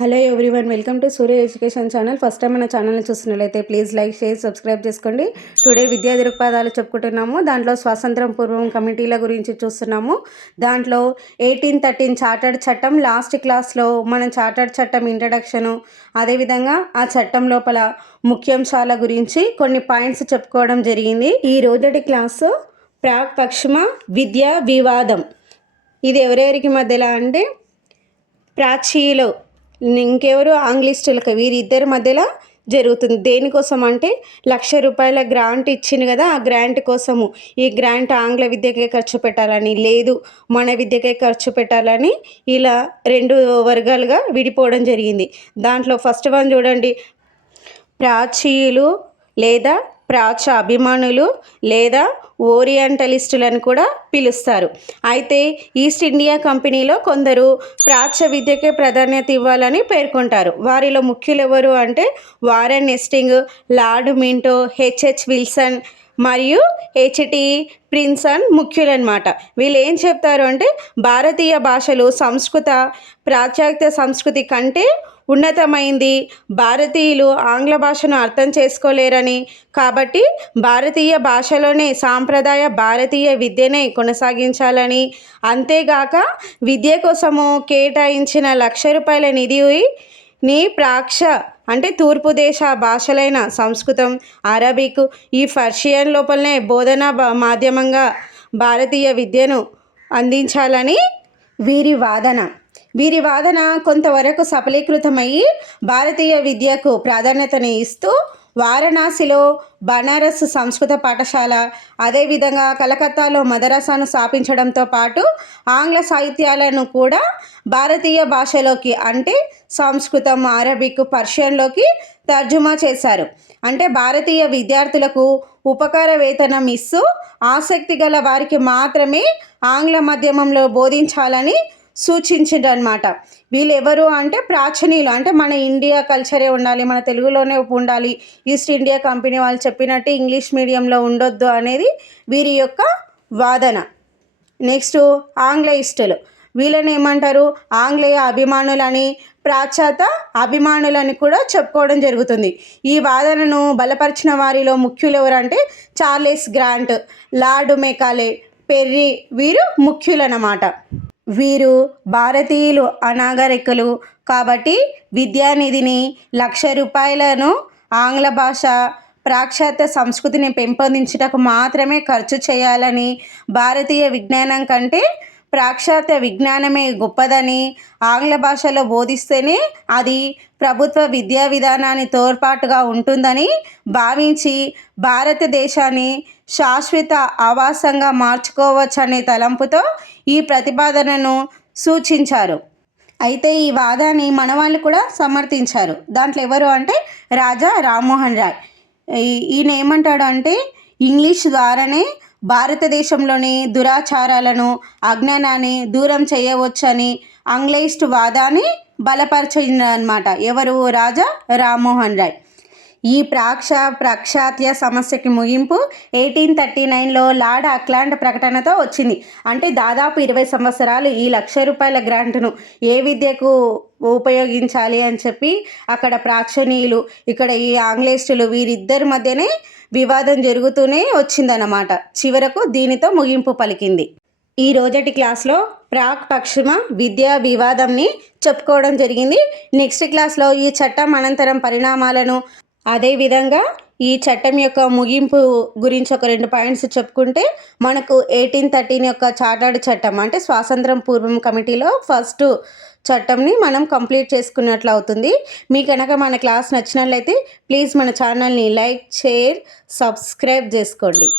Hello everyone welcome to Surya education channel. First time మన ఛానల్ని చూస్తున్నట్లయితే ప్లీజ్ లైక్ షేర్ సబ్స్క్రైబ్ చేసుకోండి. Today విద్యా దృక్పథాలు చెప్పుకుంటున్నాము. దాంట్లో స్వాతంత్రం పూర్వం కమిటీల గురించి చూస్తున్నాము. దాంట్లో ఎయిటీన్ థర్టీన్ చార్టర్డ్ చట్టం లాస్ట్ క్లాస్లో మనం చార్టర్డ్ చట్టం ఇంట్రడక్షను అదేవిధంగా ఆ చట్టం లోపల ముఖ్యాంశాల గురించి కొన్ని పాయింట్స్ చెప్పుకోవడం జరిగింది. ఈ రోజటి క్లాసు ప్రాక్ పశ్చిమ విద్యా వివాదం. ఇది ఎవరెవరికి మధ్యలో అంటే ప్రాచీలో ఇంకెవరు ఆంగ్లిస్టులకు? వీరిద్దరి మధ్యలో జరుగుతుంది. దేనికోసం అంటే లక్ష రూపాయల గ్రాంట్ ఇచ్చింది కదా ఆ గ్రాంట్ కోసము. ఈ గ్రాంట్ ఆంగ్ల విద్యకే ఖర్చు పెట్టాలని లేదు మన విద్యకే ఖర్చు పెట్టాలని ఇలా రెండు వర్గాలుగా విడిపోవడం జరిగింది. దాంట్లో ఫస్ట్ వన్ చూడండి. ప్రాచీయులు లేదా ప్రాచ అభిమానులు లేదా ఓరియంటలిస్టులను కూడా పిలుస్తారు. అయితే ఈస్ట్ ఇండియా కంపెనీలో కొందరు ప్రాచ్య విద్యకే ప్రాధాన్యత ఇవ్వాలని పేర్కొంటారు. వారిలో ముఖ్యులు ఎవరు అంటే Warren Hastings Lord Minto HH Wilson మరియు హెచ్టి ప్రిన్సన్ ముఖ్యులన్నమాట. వీళ్ళు ఏం చెప్తారు అంటే భారతీయ భాషలు సంస్కృత పాశ్చాత్య సంస్కృతి కంటే ఉన్నతమైంది. భారతీయులు ఆంగ్ల భాషను అర్థం చేసుకోలేరని. కాబట్టి భారతీయ భాషలోనే సాంప్రదాయ భారతీయ విద్యనే కొనసాగించాలని. అంతేగాక విద్య కోసము కేటాయించిన లక్ష రూపాయల నిధి నీ ప్రాక్ష అంటే తూర్పు దేశ భాషలైన సంస్కృతం అరబిక్ ఈ పర్షియన్ లోపలనే బోధనా మాధ్యమంగా భారతీయ విద్యను అందించాలని వీరి వాదన. వీరి వాదన కొంతవరకు సఫలీకృతమయ్యి భారతీయ విద్యకు ప్రాధాన్యతని ఇస్తూ వారణాసిలో బనారస్ సంస్కృత పాఠశాల అదేవిధంగా కలకత్తాలో మదరసాను స్థాపించడంతో పాటు ఆంగ్ల సాహిత్యాలను కూడా భారతీయ భాషలోకి అంటే సంస్కృతం అరబిక్ పర్షియన్లోకి తర్జుమా చేశారు. అంటే భారతీయ విద్యార్థులకు ఉపకార వేతనం ఇస్తూ ఆసక్తి గల వారికి మాత్రమే ఆంగ్ల మాధ్యమంలో బోధించాలని సూచించిండనమాట వీళ్ళు ఎవరు అంటే ప్రాచీనీయులు అంటే మన ఇండియా కల్చరే ఉండాలి మన తెలుగులోనే ఉండాలి. ఈస్ట్ ఇండియా కంపెనీ వాళ్ళు చెప్పినట్టు ఇంగ్లీష్ మీడియంలో ఉండొద్దు అనేది వీరి యొక్క వాదన. నెక్స్ట్ ఆంగ్లేయిస్టులు. వీళ్ళని ఏమంటారు? ఆంగ్లేయ అభిమానులని పాశ్చాత్య అభిమానులని కూడా చెప్పుకోవడం జరుగుతుంది. ఈ వాదనను బలపరిచిన వారిలో ముఖ్యులు ఎవరంటే Charles Grant Lord Macaulay Perry వీరు ముఖ్యులన్నమాట. వీరు భారతీయులు అనాగరికులు కాబట్టి విద్యానిధిని లక్ష రూపాయలను ఆంగ్ల భాష ప్రాక్షాత్య సంస్కృతిని పెంపొందించుటకు మాత్రమే ఖర్చు చేయాలని భారతీయ విజ్ఞానం కంటే ప్రాక్షాత్య విజ్ఞానమే గొప్పదని ఆంగ్ల భాషలో బోధిస్తేనే అది ప్రభుత్వ విద్యా విధానాన్ని తోడ్పాటుగా ఉంటుందని భావించి భారతదేశాన్ని శాశ్వత ఆవాసంగా మార్చుకోవచ్చనే తలంపుతో ఈ ప్రతిపాదనను సూచించారు. అయితే ఈ వాదాన్ని మనవాళ్ళు కూడా సమర్థించారు. దాంట్లో ఎవరు అంటే రాజా రామ్మోహన్ రాయ్. ఈయన ఏమంటాడు అంటే ఇంగ్లీష్ ద్వారానే భారతదేశంలోని దురాచారాలను అజ్ఞానాన్ని దూరం చేయవచ్చని ఆంగ్లేయిస్ట్ వాదాన్ని బలపరిచిందనమాట. ఎవరు? రాజా రామ్మోహన్ రాయ్. ఈ ప్రాక్ష ప్రఖ్యాత్య సమస్యకి ముగింపు ఎయిటీన్ థర్టీ నైన్లో లార్డ్ అక్లాండ్ ప్రకటనతో వచ్చింది. అంటే దాదాపు ఇరవై సంవత్సరాలు ఈ లక్ష రూపాయల గ్రాంట్ను ఏ విద్యకు ఉపయోగించాలి అని చెప్పి అక్కడ ప్రాక్షణీయులు ఇక్కడ ఈ ఆంగ్లేస్టులు వీరిద్దరి మధ్యనే వివాదం జరుగుతూనే వచ్చిందన్నమాట చివరకు దీనితో ముగింపు పలికింది. ఈ రోజటి క్లాస్లో ప్రాక్ పశ్చిమ విద్యా వివాదంని చెప్పుకోవడం జరిగింది. నెక్స్ట్ క్లాస్లో ఈ చట్టం అనంతరం పరిణామాలను అదేవిధంగా ఈ చట్టం యొక్క ముగింపు గురించి ఒక రెండు పాయింట్స్ చెప్పుకుంటే మనకు ఎయిటీన్ థర్టీన్ యొక్క చార్టర్డ్ చట్టం అంటే స్వాతంత్రం పూర్వం కమిటీలో ఫస్ట్ చట్టంని మనం కంప్లీట్ చేసుకున్నట్లు అవుతుంది. మీ కనుక మన క్లాస్ నచ్చినట్లయితే ప్లీజ్ మన ఛానల్ని లైక్ షేర్ సబ్స్క్రైబ్ చేసుకోండి.